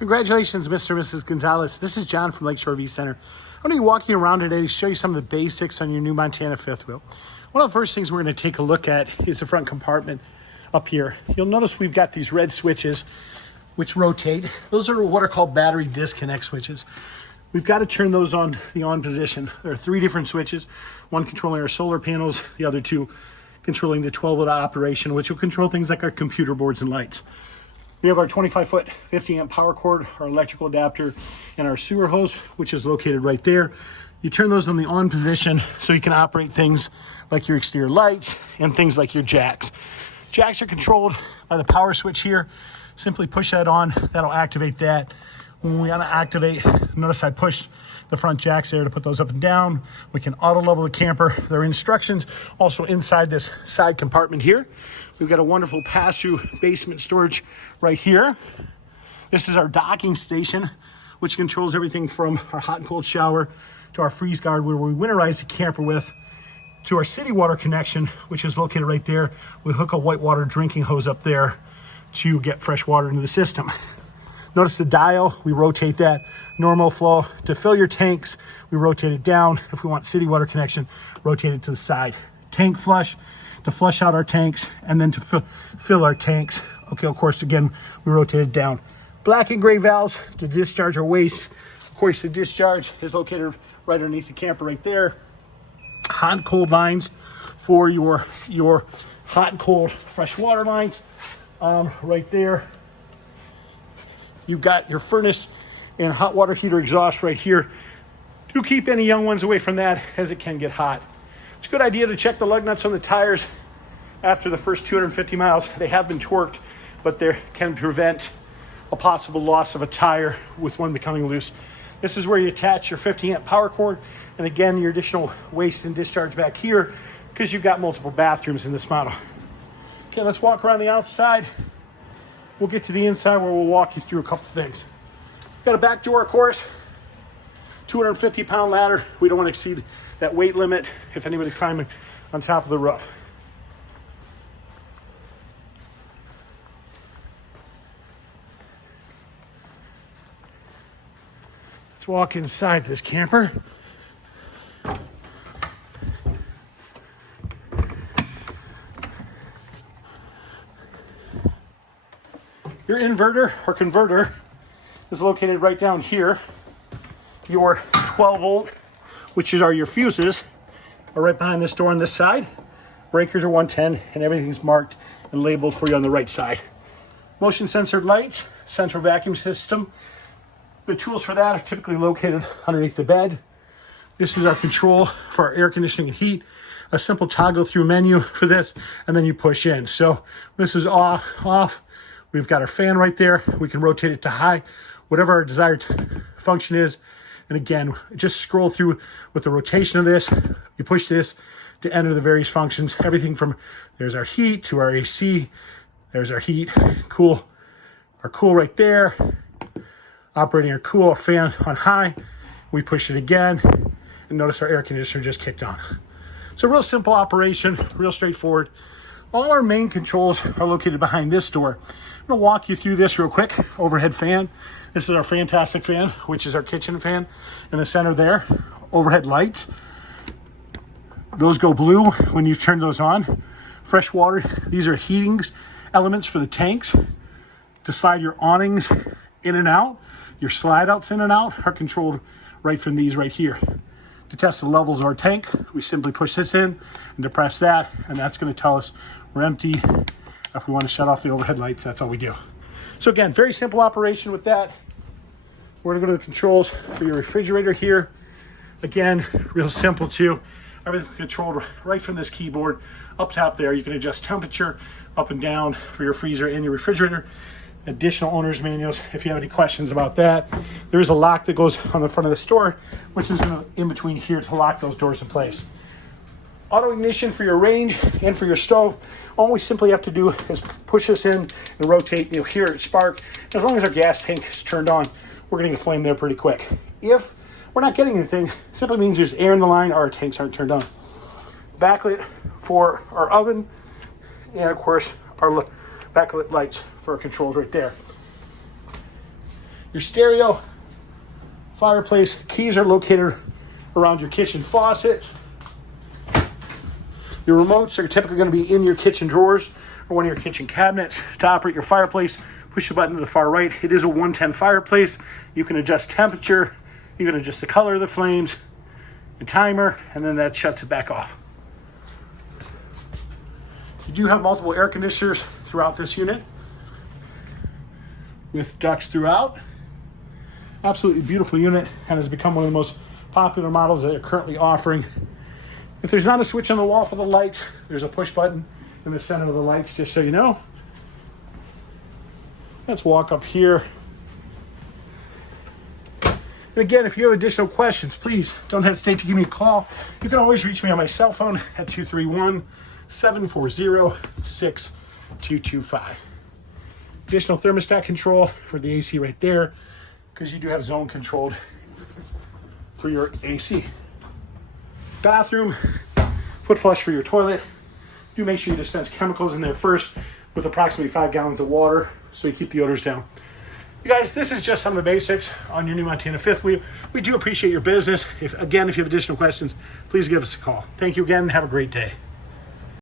Congratulations, Mr. and Mrs. Gonzalez. This is John from Lakeshore RV Center. I'm going to be walking around today to show you some of the basics on your new Montana fifth wheel. One of the first things we're going to take a look at is the front compartment up here. You'll notice we've got these red switches which rotate. Those are what are called battery disconnect switches. We've got to turn those on the on position. There are three different switches, one controlling our solar panels, the other two controlling the 12-volt operation, which will control things like our computer boards and lights. We have our 25-foot 50-amp power cord, our electrical adapter, and our sewer hose, which is located right there. You turn those on the on position so you can operate things like your exterior lights and things like your jacks. Jacks are controlled by the power switch here. Simply push that on, that'll activate that. When we want to activate, notice I pushed the front jacks there to put those up and down. We can auto level the camper. There are instructions also inside this side compartment here. We've got a wonderful pass-through basement storage right here. This is our docking station, which controls everything from our hot and cold shower to our freeze guard where we winterize the camper with, to our city water connection, which is located right there. We hook a white water drinking hose up there to get fresh water into the system. Notice the dial, we rotate that. Normal flow, to fill your tanks, we rotate it down. If we want city water connection, rotate it to the side. Tank flush, to flush out our tanks, and then to fill our tanks. Okay, of course, again, we rotate it down. Black and gray valves to discharge our waste. Of course, the discharge is located right underneath the camper right there. Hot and cold lines for your hot and cold fresh water lines right there. You've got your furnace and hot water heater exhaust right here to keep any young ones away from that as it can get hot. It's a good idea to check the lug nuts on the tires after the first 250 miles. They have been torqued, but they can prevent a possible loss of a tire with one becoming loose. This is where you attach your 50-amp power cord, and again, your additional waste and discharge back here because you've got multiple bathrooms in this model. Okay, let's walk around the outside. We'll get to the inside where we'll walk you through a couple things. Got a back door, of course, 250-pound ladder. We don't want to exceed that weight limit if anybody's climbing on top of the roof. Let's walk inside this camper. Your inverter or converter is located right down here. Your 12-volt, which are your fuses, are right behind this door on this side. Breakers are 110, and everything's marked and labeled for you on the right side. Motion sensored lights, central vacuum system. The tools for that are typically located underneath the bed. This is our control for our air conditioning and heat. A simple toggle through menu for this, and then you push in. So this is off. We've got our fan right there. We can rotate it to high, whatever our desired function is. And again, just scroll through with the rotation of this. You push this to enter the various functions. Everything from, there's our heat to our AC. There's our heat, cool. Our cool right there. Operating our cool, our fan on high. We push it again. And notice our air conditioner just kicked on. It's a real simple operation, real straightforward. All our main controls are located behind this door. I'm going to walk you through this real quick. Overhead fan. This is our fantastic fan, which is our kitchen fan in the center there. Overhead lights. Those go blue when you turn those on. Fresh water. These are heating elements for the tanks to slide your awnings in and out. Your slide outs in and out are controlled right from these right here. To test the levels of our tank, we simply push this in and depress that, and that's going to tell us we're empty. If we want to shut off the overhead lights, that's all we do. So again, very simple operation with that. We're going to go to the controls for your refrigerator here. Again, real simple too. Everything's controlled right from this keyboard. Up top there, you can adjust temperature up and down for your freezer and your refrigerator. Additional owner's manuals if you have any questions about that. There is a lock that goes on the front of the store, which is in between here to lock those doors in place. Auto ignition for your range and for your stove. All we simply have to do is push this in and rotate, and you'll hear it spark. As long as our gas tank is turned on, we're getting a flame there pretty quick. If we're not getting anything, it simply means there's air in the line or our tanks aren't turned on. Backlit for our oven, and of course our backlit lights for our controls right there. Your stereo, fireplace, keys are located around your kitchen faucet. Your remotes are typically going to be in your kitchen drawers or one of your kitchen cabinets. To operate your fireplace, push the button to the far right. It is a 110 fireplace. You can adjust temperature, you can adjust the color of the flames, your timer, and then that shuts it back off. You do have multiple air conditioners throughout this unit with ducts throughout. Absolutely beautiful unit, and has become one of the most popular models that they're currently offering. If there's not a switch on the wall for the lights, there's a push button in the center of the lights, just so you know. Let's walk up here. And again, if you have additional questions, please don't hesitate to give me a call. You can always reach me on my cell phone at 231-740-6225. Additional thermostat control for the AC right there, because you do have zone controlled for your AC. Bathroom, foot flush for your toilet. Do make sure you dispense chemicals in there first with approximately 5 gallons of water so you keep the odors down. You guys, this is just some of the basics on your new Montana fifth wheel. We do appreciate your business. If you have additional questions, please give us a call. Thank you again. Have a great day.